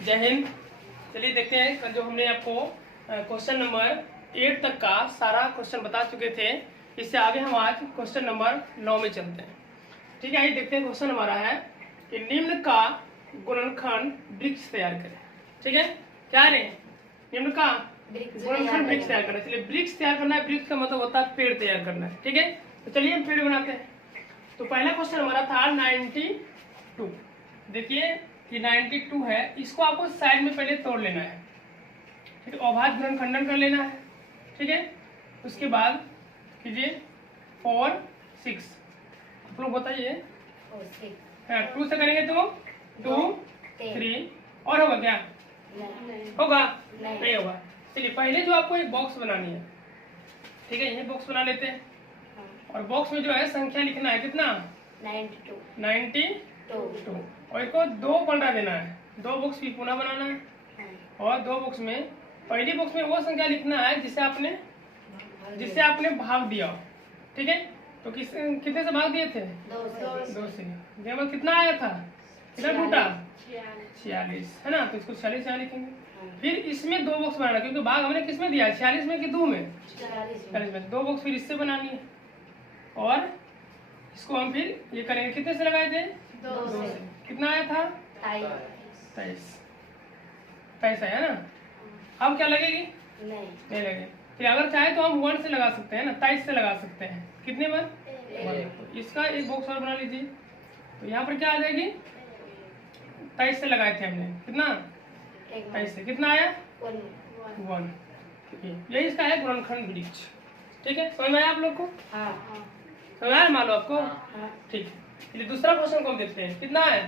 जय हिंद। चलिए देखते हैं, कल जो हमने आपको क्वेश्चन नंबर 8 तक का सारा क्वेश्चन बता चुके थे, इससे आगे हम आज क्वेश्चन नंबर 9 में चलते हैं। ठीक है, आइए देखते हैं। क्वेश्चन हमारा है कि निम्न का गुणनखंड वृक्ष तैयार करें। ठीक है, क्या है निम्न का गुणनखंड वृक्ष तैयार करना। चलिए, वृक्ष तैयार करना है, वृक्ष का मतलब होता है पेड़ तैयार करना है। ठीक है, तो चलिए हम पेड़ बनाते हैं। तो पहला क्वेश्चन हमारा था 92। देखिए कि 92 है, इसको आपको साइड में पहले तोड़ लेना है। फिर अभाज्य गुणनखंडन कर लेना है। ठीक है, उसके बाद कीजिए 4 6। आप लोग बताइए। हाँ, 2 से करेंगे तो 2 3 और होगा क्या? होगा नहीं होगा। चलिए, पहले जो आपको एक बॉक्स बनानी है। ठीक है, ये बॉक्स बना लेते हैं और बॉक्स में जो है संख्या लिखना है। कितना? 92 और इसको 2 पलटा देना है। 2 बॉक्स भी पुनः बनाना है और 2 बॉक्स में पहली बॉक्स में वो संख्या लिखना है जिसे आपने भाग दिया। ठीक है, तो कितने से भाग दिए थे? 2 से। जब कितना आया था, कितना टूटा? 46 है ना, तो इसको 46 यहाँ लिखेंगे। फिर इसमें 2 बॉक्स बनाना, क्योंकि भाग हमने किस में दिया? 46 में कि 2 में? 46 में। 2 बॉक्स फिर इससे बनानी है और इसको हम फिर ये करेंगे। कितने से लगाए थे? 2 से। कितना आया था? 23 आया ना। अब क्या लगेगी? नहीं लगेगी। फिर अगर चाहे तो हम 1 से लगा सकते हैं ना, 23 से लगा सकते हैं। कितने पर? 1। इसका एक बॉक्स और बना लीजिए। तो यहाँ पर क्या आ जाएगी? 23 से लगाए थे हमने। कितना? 23 से। कितना आया? 1। यही इसका है गुणनखंड वृक्ष। ठीक है, समझ में आया आप लोग को? समझ आया मान लो आपको? ठीक है, चलिए दूसरा क्वेश्चन को हम देखते हैं। कितना है?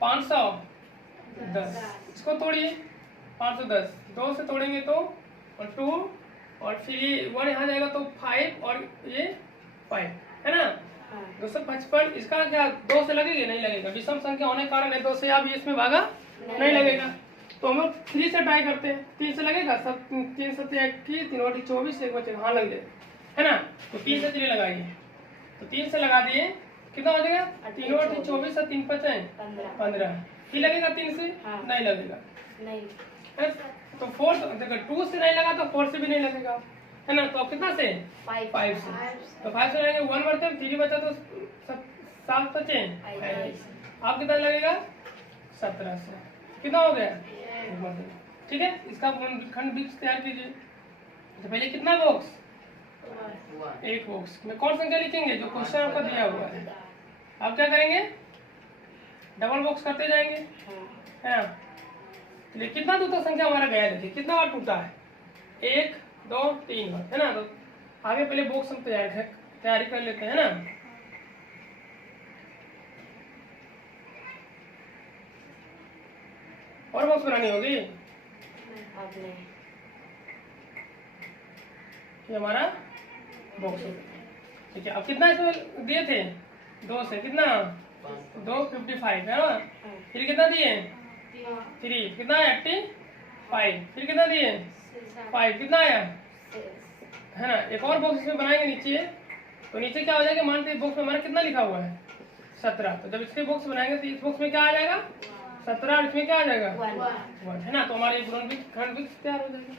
510। इसको तोड़िए। 510 2 से तोड़ेंगे तो और 2 और फिर ये 1 यहाँ जाएगा तो 5 और ये 5 है ना। 255। इसका क्या 2 से लगेगा? नहीं लगेगा। विषम संख्या होने के कारण है 2 से आप इसमें भागा नहीं लगेगा। तो हम लोग 3 से ट्राई करते हैं। 3 से लगेगा? 3 7 21 3 और 24 एक बचे। हाँ लग जाएगा है ना। तो 3 से 3 लगाइए। तो 3 से लगा दिए, कितना हो जाएगा? 3 और 24 और 3 5 15। फिर लगेगा 3 से? नहीं लगेगा। तो 4 देखो 2 से नहीं लगा तो 4 से भी नहीं लगेगा है ना। तो अब कितना से? 5 से। तो 5 से लगेंगे 1 बढ़ते 3 बचा तो 7 बचे। अब कितना लगेगा? 17 से। कितना हो गया? ठीक है, इसका गुणनखंड वृक्ष तैयार कीजिए। तो पहले कितना बॉक्स? 1 बॉक्स में कौन संख्या लिखेंगे? जो क्वेश्चन आपका दिया हुआ है। आप क्या करेंगे? डबल बॉक्स करते जाएंगे है ना। चलिए, कितना टूटा संख्या हमारा गया? देखिए कितना बार टूटा है? 1 2 3 बार है ना। तो आगे पहले बॉक्स हम तैयारी कर लेते हैं ना। और बॉक्स बनानी होगी। ये हमारा बॉक्स है। ठीक है, अब कितना इसमें दिए थे? 2 से। कितना? 255 है ना। फिर कितना दिए? 3। कितना आया? 85। फिर कितना दिए? 5। कितना आया? है ना। एक और बॉक्स इसमें बनाएंगे नीचे। तो नीचे क्या हो जाएगा? मानते हैं बॉक्स में हमारा कितना लिखा हुआ है? 17। तो जब इसके बॉक्स बनाएंगे तो इस बॉक्स में क्या आ जाएगा? 17 और इसमें क्या आ जाएगा? 1 है ना। तो हमारे गुणनखंड वृक्ष तैयार हो जाएगा।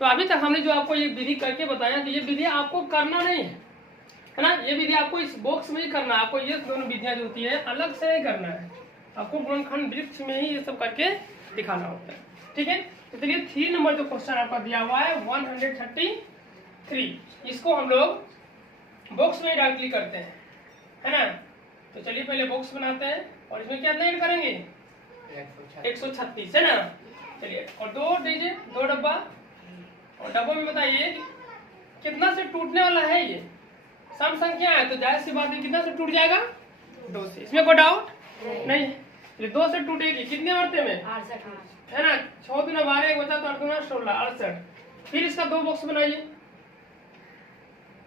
तो अभी तक हमने जो आपको ये विधि करके बताया, तो ये विधि आपको करना नहीं है ना। ये विधि आपको इस बॉक्स में ही करना है। आपको ये दोनों विधियां जो होती है अलग से नहीं करना है। आपको गुणनखंड वृक्ष में ही ये सब करके दिखाना होता है। ठीक है, तो चलिए 3 नंबर जो क्वेश्चन आपका दिया हुआ है 133, इसको हम लोग बॉक्स में डायरेक्टली करते हैं है ना। तो चलिए पहले बॉक्स बनाते हैं और इसमें क्या ऐड करेंगे? 136 है ना। चलिए, और 2 दीजिए, 2 डब्बा। और डब्बों में बताइए कितना से टूटने वाला है? ये सम संख्या है तो जाहिर सी बात है कितना से टूट जाएगा? 2 से। इसमें कोई डाउट नहीं। ये 2 से टूटेगी। कितने मरते में? 68 है ना। 6 दूना 12 एक बचा तो 8 दूना 16 68। फिर इसका 2 बॉक्स बनाइए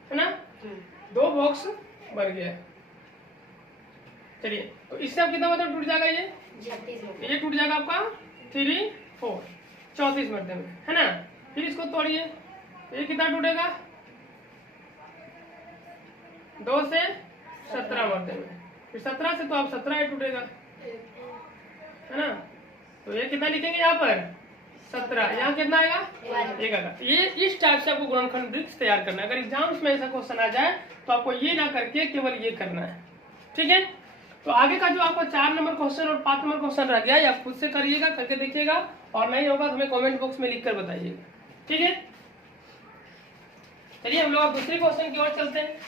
है ना। 2 बॉक्स बन गया। चलिए, तो इससे अब कितना मतलब टूट जाएगा? ये टूट जाएगा आपका 3 4 34 मरते में है ना। फिर इसको तोड़िए। ये कितना टूटेगा? 2 से 17 मरते में। फिर 17 से तो अब 17 ही टूटेगा है ना। तो ये कितना लिखेंगे यहाँ पर 17, यहाँ कितना आएगा 1 आएगा। ये इस टाइप से आपको गुणनखंड वृक्ष तैयार करना है। अगर एग्जाम्स में ऐसा क्वेश्चन आ जाए तो आपको ये ना करके केवल ये करना है, ठीक है। तो आगे का जो आपको 4 नंबर क्वेश्चन और 5 नंबर क्वेश्चन रह गया, या खुद से करिएगा, करके देखिएगा, और नहीं होगा तो हमें कमेंट बॉक्स में लिख कर बताइएगा, ठीक है। चलिए हम लोग अब दूसरे क्वेश्चन की ओर चलते हैं।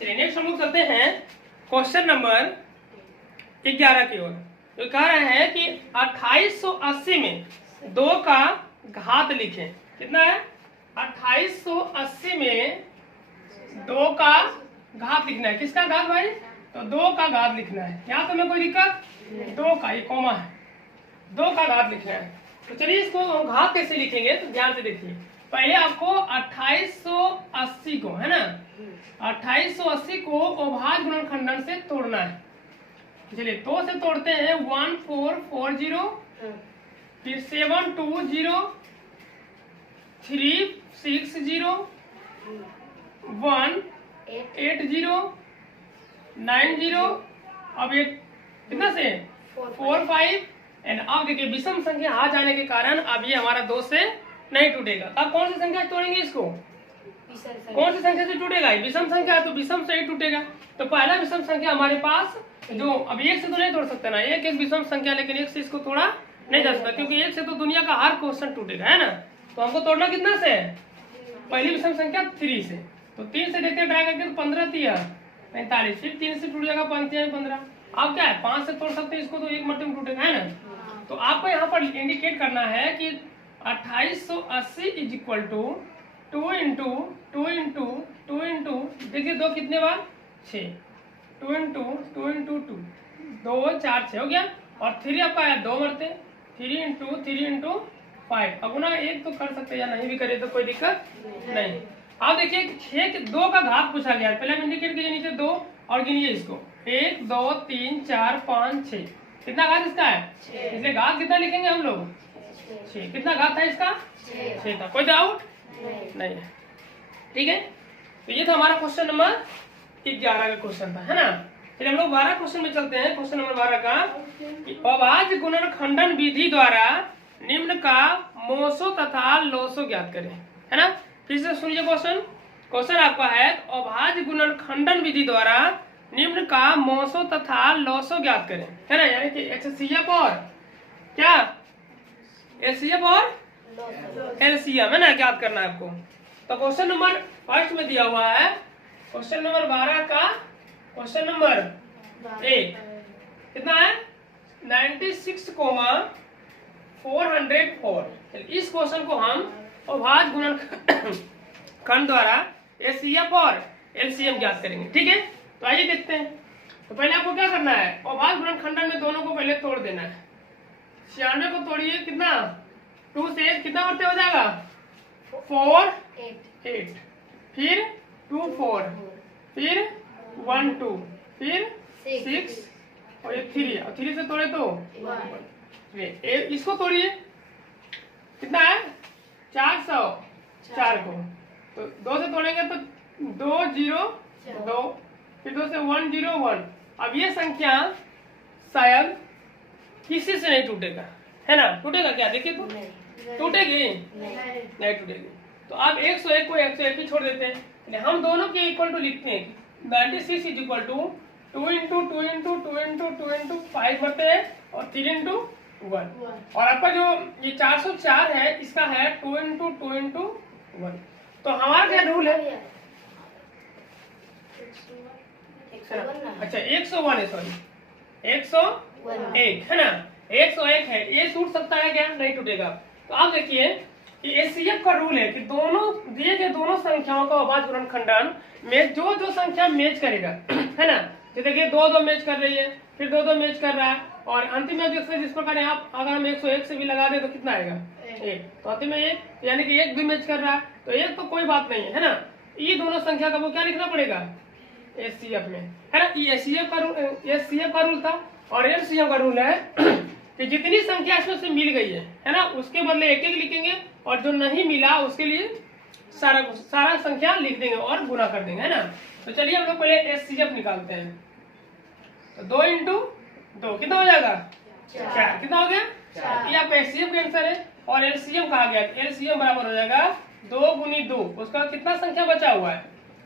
चलिए नेक्स्ट हम लोग चलते हैं क्वेश्चन नंबर 11 की ओर। जो कह रहे हैं कि 2880 में 2 का घात लिखें। कितना है? 2880 में 2 का घात लिखना है। किसका घात भाई? तो 2 का घात लिखना है। यहाँ तो में कोई दिक्कत? 2 का, ये कॉमा है, 2 का घात लिखना है। तो चलिए इसको हम घात कैसे लिखेंगे तो ध्यान से देखिए। पहले आपको 2880 को, है ना, 2880 को अभाज्य गुणनखंडन से तोड़ना है। चलिए 2 से तोड़ते हैं। 1440, फिर 720, 360, 180, 90, अब ये कितना से 45। एंड अब देखिए विषम संख्या आ जाने के कारण अब ये हमारा 2 से नहीं टूटेगा। अब कौन सी संख्या तोड़ेंगे इसको? कौन सी संख्या से टूटेगा? विषम संख्या है तो विषम से ही टूटेगा। तो पहला विषम संख्या हमारे पास जो अब 1 से तो नहीं तोड़ सकते ना, एक विषम संख्या, लेकिन 1 से इसको तोड़ा नहीं जा सकता, क्योंकि 1 से तो दुनिया का हर क्वेश्चन टूटेगा, है ना। तो हमको तोड़ना कितना से? पहली विषम संख्या 3 से। तो 3 से देखते ट्राई करके 15 3 45, फिर 3 से टूट जाएगा 5 3 15। अब क्या है, 5 से तोड़ सकते हैं इसको तो 1 मरते में टूटेगा, है ना। तो आपको यहाँ पर इंडिकेट करना है कि 2880 is equal to 2 into 2 into 2 into, देखिए 2 कितने बार? 6, 2 इंटू 2 इंटू 2, 2 4 6 हो गया। और 3 आपका है 2 मरते, 3 इंटू 5। अब ना 1 तो कर सकते हैं या नहीं भी करे तो कोई दिक्कत नहीं। अब देखिए 6 2 का घात पूछा गया है। पहले हम इंडिकेट कीजिए नीचे 2 और गिनिए इसको, 1 2 3 4 5 6। कितना घात इसका है? 6। इसलिए घात कितना लिखेंगे हम लोग? 6। कितना घात था इसका? 6 था। कोई डाउट नहीं है, ठीक है। तो ये था हमारा क्वेश्चन नंबर 11 का क्वेश्चन था, है ना। फिर हम लोग 12 क्वेश्चन में चलते हैं। क्वेश्चन नंबर 12 का अभाज्य गुणनखंडन विधि द्वारा निम्न का मोसो तथा लोसो ज्ञात करें, है ना। फिर से सुनिए क्वेश्चन। क्वेश्चन आपका है अभाज्य गुणनखंडन विधि द्वारा निम्न का मोसो तथा लोसो ज्ञात करें, है ना। यानी कि एचसीएफ और क्या, एचसीएफ और एलसीएम, है ना, ज्ञात करना है आपको। तो क्वेश्चन नंबर फर्स्ट में दिया हुआ है, क्वेश्चन नंबर 12 का क्वेश्चन नंबर 1 कितना है? 96,404। इस क्वेश्चन को हम अभाज्य गुणनखंड द्वारा एचसीएफ और एलसीएम ज्ञात करेंगे, ठीक है। तो आइए देखते हैं। तो पहले आपको क्या करना है, अभाज्य गुणनखंडन में दोनों को पहले तोड़ देना है। 96 को तोड़िए, कितना? 2 से कितना मरते हो जाएगा? 4 8, फिर 2 4, फिर 1 2, फिर 6 और ये 3, और 3 से तोड़े तो 1। इसको तोड़िए, कितना है? 404 को। तो 2 से तोड़ेंगे तो 2 0 2, फिर 2 से 1 0 1। अब ये संख्या शायद किसी से नहीं टूटेगा, है ना। टूटेगा क्या? देखिए तो टूटेगी नहीं टूटेगी। तो आप 101 को 101 ही छोड़ देते हैं। हम दोनों के इक्वल टू लिखते हैं। 96 is equal to 2 into 2 into 2 into 2 into 5 मरते हैं और 3 इंटू 1। और आपका जो ये 404 है इसका है 2 इंटू 2 इंटू 1। तो हमारा क्या रूल है? अच्छा 101 है, सॉरी 101 है ना, 101 है। ये टूट सकता है क्या? नहीं टूटेगा। तो आप देखिए कि एचसीएफ का रूल है कि दोनों दिए गए दोनों संख्याओं का अभाज्य गुणनखंडन में जो जो संख्या मैच करेगा, है ना। तो देखिए 2 2 मैच कर रही है, फिर 2 2 मैच कर रहा है, और अंतिम में जिस प्रकार आप अगर हम 101 से भी लगा दे तो कितना आएगा? 1। तो अंतिम में 1, यानी कि 1 भी मैच कर रहा है तो 1 तो कोई बात नहीं है ना। ये दोनों संख्या का वो क्या लिखना पड़ेगा? एचसीएफ में, है ना। ये एचसीएफ का रूल था। और एलसीएम का रूल है कि जितनी संख्या इसमें से मिल गई है ना, उसके बदले एक एक लिखेंगे, और जो नहीं मिला उसके लिए सारा संख्या लिख देंगे और गुना कर देंगे, है ना। तो चलिए हम लोग पहले एचसीएफ निकालते हैं। तो 2 इंटू 2 कितना हो जाएगा 4, कितना हो गया 4। ये आपका एचसीएफ का आंसर है। और एलसीएम कहा गया, एलसीएम बराबर हो जाएगा 2 गुनी 2, उसका कितना संख्या बचा हुआ है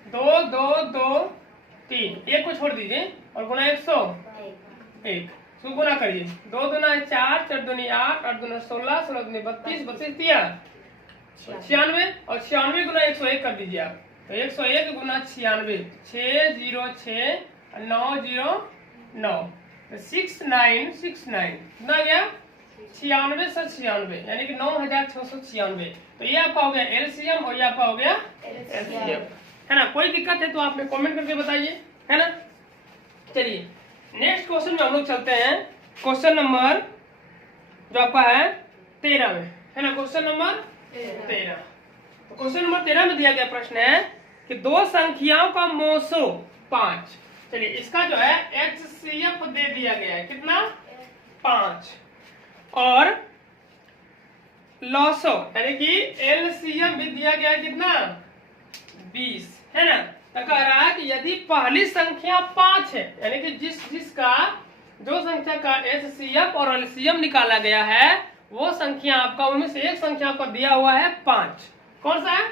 2 2 2 3, एक को छोड़ दीजिए और गुना 101, इसको गुना करिए। 2 दूना 4, 4 दूनी 8, 8 दूना 16, 16 दूनी 32, 32 दिया 96, और 96 गुना 101 कर दीजिए आप। तो 101 गुना 96, 606 909, तो 6969 कितना गया 96 से 96, यानी कि 9696। तो ये आपका हो गया एलसीएम और ये आपका हो गया एलसीएम, है ना। कोई दिक्कत है तो आप में कमेंट करके बताइए, है ना। चलिए नेक्स्ट क्वेश्चन में हम लोग चलते हैं। क्वेश्चन नंबर जो आपका है 13 में, है ना। क्वेश्चन नंबर 13, तो क्वेश्चन नंबर 13 में दिया गया प्रश्न है कि दो संख्याओं का मोसो 5। चलिए इसका जो है एचसीएफ दे दिया गया है कितना 5, और लॉसो यानी कि एलसीएम भी दिया गया है कितना 20, है ना। तो कह रहा है कि यदि पहली संख्या 5 है, यानी कि जिसका जो संख्या का एचसीएफ और एलसीएम निकाला गया है वो संख्या आपका, उनमें से एक संख्या आपका दिया हुआ है 5। कौन सा है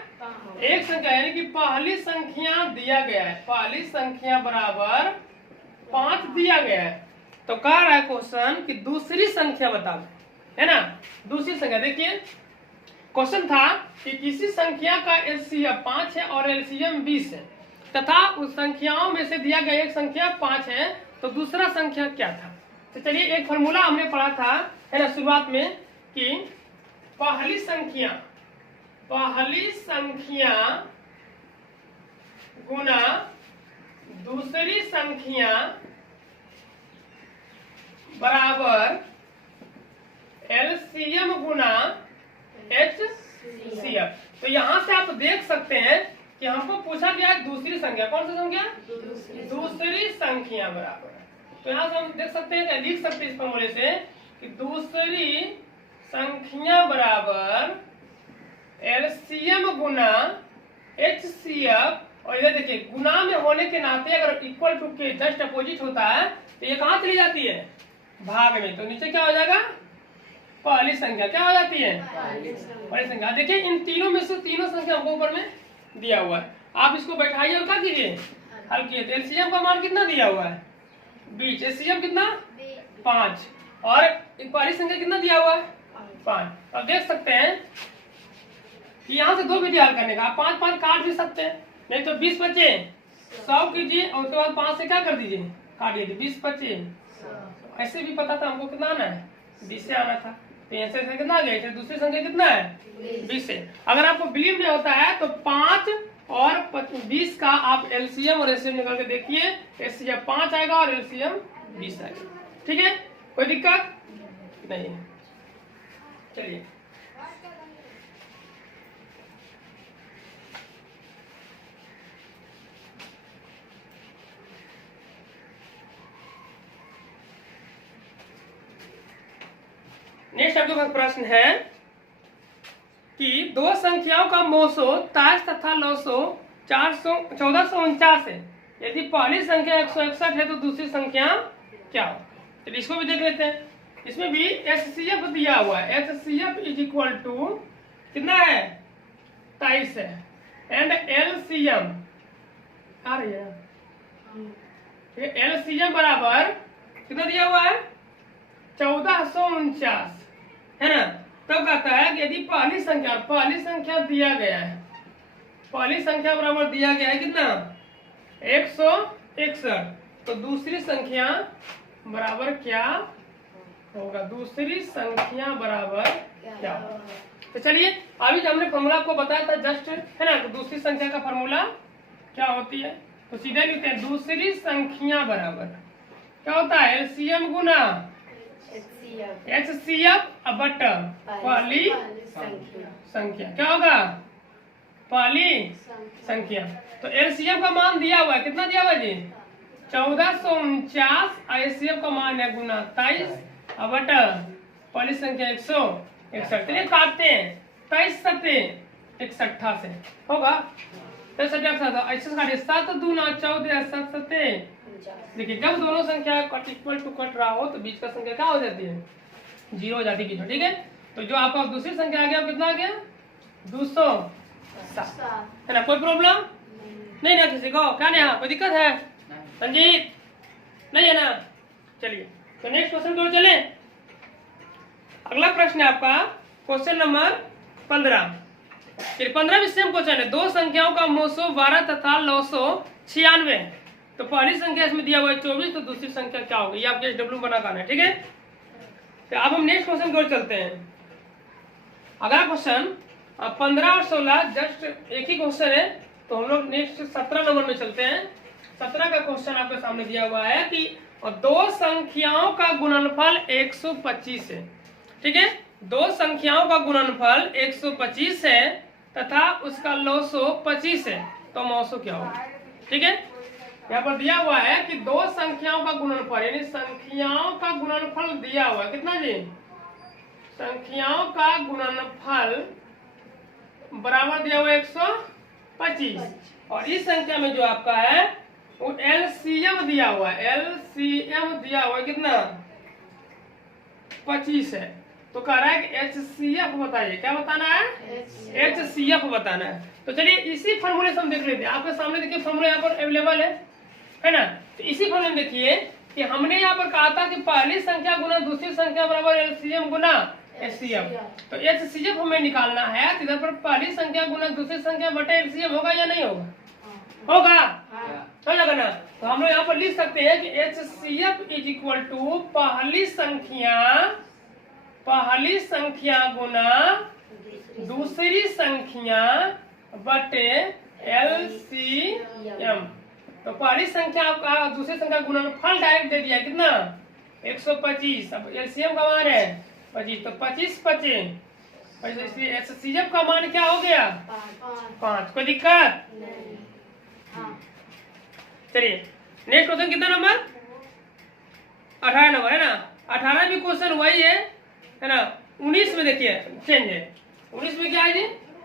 एक संख्या, यानी कि पहली संख्या दिया गया है, पहली संख्या बराबर 5 दिया गया है। तो कह रहा है क्वेश्चन कि दूसरी संख्या बताओ, है ना। दूसरी संख्या देखिए, क्वेश्चन था कि किसी संख्या का एलसीएम 5 है और एलसीएम 20 है, तथा उस संख्याओं में से दिया गया एक संख्या 5 है, तो दूसरा संख्या क्या था। तो चलिए एक फॉर्मूला हमने पढ़ा था, है ना, शुरुआत में, कि पहली संख्या गुना दूसरी संख्या बराबर एलसीएम गुना एचसीएफ। तो यहां से आप देख सकते हैं कि हमको पूछा गया दूसरी संख्या, कौन सी संख्या दूसरी संख्या बराबर। तो यहाँ से हम देख सकते हैं, लिख सकते हैं इस फॉर्मूले से कि दूसरी संख्या बराबर एलसीएम गुना एचसीएफ। और इधर देखिए गुना में होने के नाते अगर इक्वल टू के जस्ट अपोजिट होता है तो ये कहाँ चली जाती है भाग में, तो नीचे क्या हो जाएगा पहली संख्या क्या हो जाती है पहली संख्या। देखिए इन तीनों में से तीनों संख्या हमको ऊपर में दिया हुआ है, आप इसको बैठाइए और क्या कीजिए हल कीजिए। तो एलसीएम का मान कितना दिया हुआ है 20, एचसीएफ कितना 5, और पहली संख्या कितना दिया हुआ है 5। अब देख सकते हैं कि यहाँ से 2 विधि हल करने का, आप 5 5 काट भी सकते हैं, नहीं तो 20 बचे 100 कीजिए और उसके बाद 5 से क्या कर दीजिए काट दीजिए, 20 बचे 100। ऐसे भी पता था हमको कितना आना है 20 से आना था, तो ऐसे कितना आ गया, दूसरी संख्या कितना है 20 से। अगर आपको बिलीव नहीं होता है तो 5 और 20 का आप एलसीएम और एलसीएम निकाल के देखिए, एलसीएम 5 आएगा और एलसीएम 20 आएगा। ठीक है, कोई दिक्कत नहीं है। चलिए नेक्स्ट आपके पास प्रश्न है कि दो संख्याओं का मोसो 23 तथा लौसो 1449 है, यदि पहली संख्या 161 है तो दूसरी संख्या क्या हो। चलिए इसको भी देख लेते हैं। इसमें भी एचसीएफ दिया हुआ है, एचसीएफ इज इक्वल टू कितना है 23 है, एंड एलसीएम आ रही है, एलसीएम बराबर कितना दिया हुआ है 1449, है ना। तो कहता है कि यदि पहली संख्या दिया गया है, पहली संख्या बराबर दिया गया है कितना 161, तो दूसरी संख्या बराबर क्या होगा, दूसरी संख्या बराबर क्या होगा। तो चलिए अभी जो हमने फॉर्मूला आपको बताया था जस्ट, है ना, तो दूसरी संख्या का फॉर्मूला क्या होती है, तो सीधे लिखते हैं दूसरी संख्या बराबर क्या होता है एलसीएम गुना एचसीएफ बट पहली संख्या क्या होगा पहली संख्या। तो एलसीएम का मान दिया हुआ है, कितना दिया हुआ है जी 1449, एचसीएफ का मान है गुना 23 बट पहली संख्या 161, चलिए काटते हैं। 23 सत्ते 168 से होगा। 7 दूना 14 7 सत्ते। देखिए जब दोनों संख्या इक्वल टू कट रहा हो तो बीच का संख्या क्या हो जाती है, 0 हो जाती है बीच में, ठीक है। तो जो आपका दूसरी संख्या आ गया कितना आ गया, 207, है ना। कोई प्रॉब्लम नहीं ना किसी को, क्या नहीं, कोई दिक्कत है संजीत, नहीं है ना। चलिए तो नेक्स्ट क्वेश्चन को चले। अगला प्रश्न है आपका क्वेश्चन नंबर 15। 15 भी सेम क्वेश्चन है। दो संख्याओं का 912 तथा 996। तो पहली संख्या इसमें दिया हुआ है 24, तो दूसरी संख्या क्या होगी, ये आपके डब्ल्यू बना करना है, ठीक है। तो अब हम नेक्स्ट क्वेश्चन की ओर चलते हैं। अगला क्वेश्चन 15 और 16 जस्ट एक ही क्वेश्चन है, तो हम लोग नेक्स्ट 17 नंबर में चलते हैं। 17 का क्वेश्चन आपके सामने दिया हुआ है कि दो संख्याओं का गुणनफल 125 है, ठीक है। दो संख्याओं का गुणनफल 125 है तथा उसका लॉसो 25 है, तो मौसो क्या होगा, ठीक है। यहाँ पर दिया हुआ है कि दो संख्याओं का गुणनफल, यानी संख्याओं का गुणनफल दिया हुआ है कितना जी, संख्याओं का गुणनफल बराबर दिया हुआ है 125, और इस संख्या में जो आपका है वो एलसीएम दिया हुआ है, एलसीएम दिया हुआ है कितना 25 है। तो कह रहा है कि एचसीएफ बताइए, क्या बताना है, एचसीएफ बताना है। तो चलिए इसी फॉर्मूले से हम देख लेते हैं। आपके सामने देखिए फॉर्मूला यहाँ पर अवेलेबल है ना। तो इसी फॉर्मूले में देखिए कि हमने यहाँ पर कहा था कि पहली संख्या गुना दूसरी संख्या बराबर एलसीएम गुना एचसीएफ। तो एचसीएफ हमें निकालना है, तो इधर पर पहली संख्या गुना दूसरी संख्या बटे एलसीएम होगा या नहीं होगा, होगा, हो जाएगा ना। तो हम लोग यहाँ पर लिख सकते हैं कि एचसीएफ इज इक्वल टू पहली संख्या गुना दूसरी संख्या बटे एलसीएम। तो पहली संख्या का दूसरी संख्या गुणनफल डायरेक्ट दे दिया कितना 125, अब एलसीएम का मान है 25, तो 25 25, इसलिए एचसीएफ का मान क्या हो गया 5। कोई दिक्कत नहीं। चलिए नेक्स्ट क्वेश्चन कितना नंबर 18 नंबर है ना। 18 भी क्वेश्चन वही है ना। 19 में देखिए चेंज है। 19 में क्या है जी,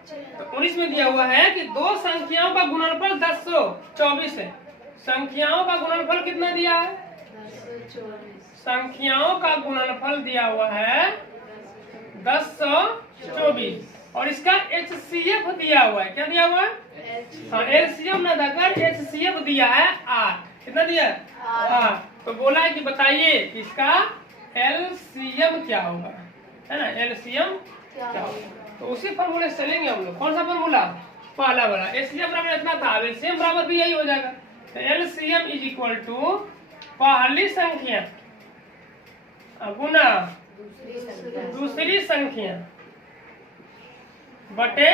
तो 19 में दिया हुआ है कि दो संख्याओं का गुणनफल 1024 है। संख्याओं का गुणनफल कितना दिया है, 1024। संख्याओं का गुणनफल दिया हुआ है 1024, और इसका एचसीएफ दिया हुआ है, क्या दिया हुआ है, हाँ एलसीएम ना देकर एचसीएफ दिया है 8। कितना दिया है 8। तो बोला है कि बताइए कि इसका एलसीएम क्या होगा, है ना, एलसीएम क्या होगा। तो उसी फॉर्मूले से चलेंगे हम लोग। कौन सा फॉर्मूला, पहला वाला। एलसीएम बराबर इतना था, एलसीएम बराबर भी यही हो जाएगा। तो एलसीएम इज इक्वल टू पहली संख्या गुना दूसरी संख्या बटे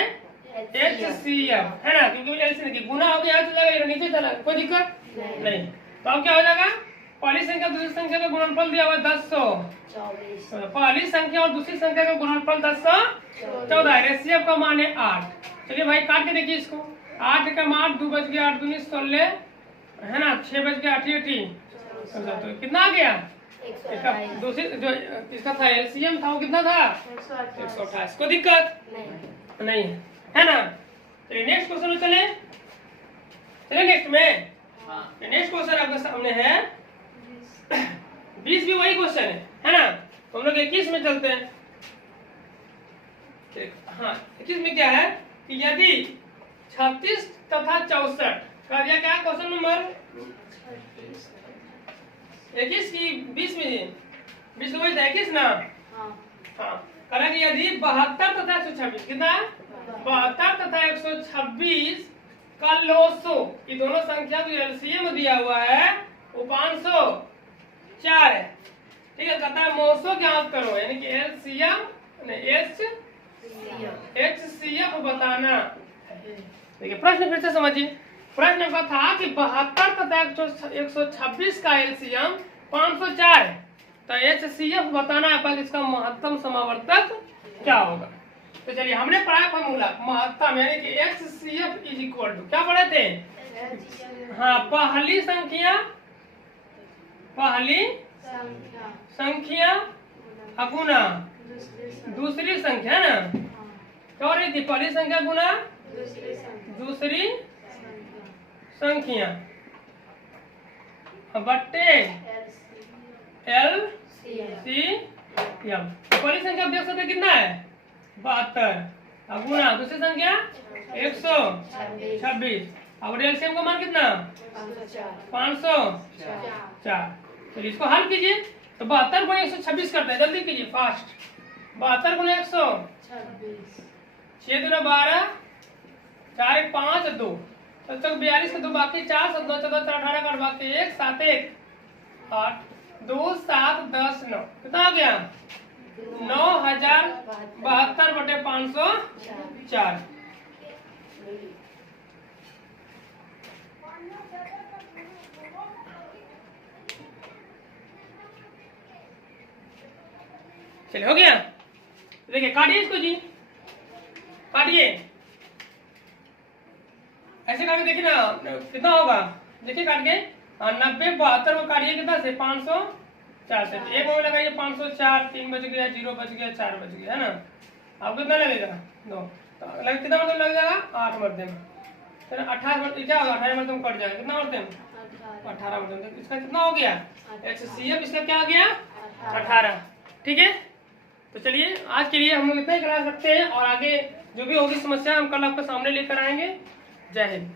एचसीएफ, है ना, क्योंकि एलसीएम गुना हो गया चला गया नीचे चला, कोई दिक्कत नहीं। तो अब क्या हो जाएगा, पहली संख्या दूसरी संख्या का गुणनफल दिया हुआ 1024, तो पहली संख्या और दूसरी संख्या का गुणनफल 1014, एचसीएफ का मान है 8। चलिए भाई काट के देखिए इसको, 8 का मान 2 बज गया 8 दूनी 16, है ना, 6 बज गया 8 तो कितना आ गया, दूसरी जो इसका था एलसीएम था वो कितना था 128। कोई दिक्कत नहीं है ना। चलिए नेक्स्ट क्वेश्चन में चले नेक्स्ट में। नेक्स्ट क्वेश्चन आपके सामने है 20 भी वही क्वेश्चन है ना। तो हम लोग 21 में चलते हैं। हाँ 21 में क्या है कि यदि 36 तथा 64 का दिया क्या क्वेश्चन नंबर 21 की 20 में 20 को 21 ना, हाँ करा कि यदि 72 तथा 126 कितना है 72 तथा 126 का लॉसो, ये दोनों संख्या को एलसीएम दिया हुआ है वो 504 है, ठीक है। कहता है मौसो ज्ञात करो, यानी कि एलसीएम एचसीएफ बताना। देखिए प्रश्न फिर से समझिए। प्रश्न का था कि 72 तथा 126 का एलसीएम 504 है, तो एचसीएफ बताना है इसका महत्तम समावर्तक क्या होगा। तो चलिए हमने पढ़ा फॉर्मूला महत्तम, यानी कि एचसीएफ इज इक्वल टू क्या पढ़े थे, हाँ पहली संख्या अगुना दूसरी संख्या ना, क्या हो रही थी? पहली संख्या गुना दूसरी संख्या बट्टे LCM। पहली संख्या देख सकते कितना है? 72। गुना दूसरी संख्या 126। अब एलसीएम का मान कितना? 504। चलिए इसको हल कीजिए। तो 72 गुना 126 करते हैं, जल्दी कीजिए फास्ट। 72 गुना 126, 6 दूना 12, 4 1 5 2, तब तक 42 के 2 बाकी, 4 7 9 14 18 का बाकी 1 7 1 8 2 7 10 9, कितना आ गया? 9072/504। चलिए हो गया। देखिए काटिए इसको जी, काटिए ऐसे काट के देखिए ना कितना होगा। देखिए काट के 90 72 को काटिए कितना से? 504 से। एक में लगाइए 504, 3 बच गया, 0 बच गया, 4 बच गया, है ना। अब कितना लगेगा? 2। तो कितना मतलब लग जाएगा? 8 मध्यम। तो 18 क्या होगा? 18 मध्यम कट जाएगा। कितना मध्यम? 18 मध्यम। इसका कितना हो गया? HCF इसका क्या आ गया? 18। ठीक है। तो चलिए आज के लिए हम लोग इतना ही करा सकते हैं, और आगे जो भी होगी समस्या हम कल आपके सामने लेकर आएंगे। जय हिंद।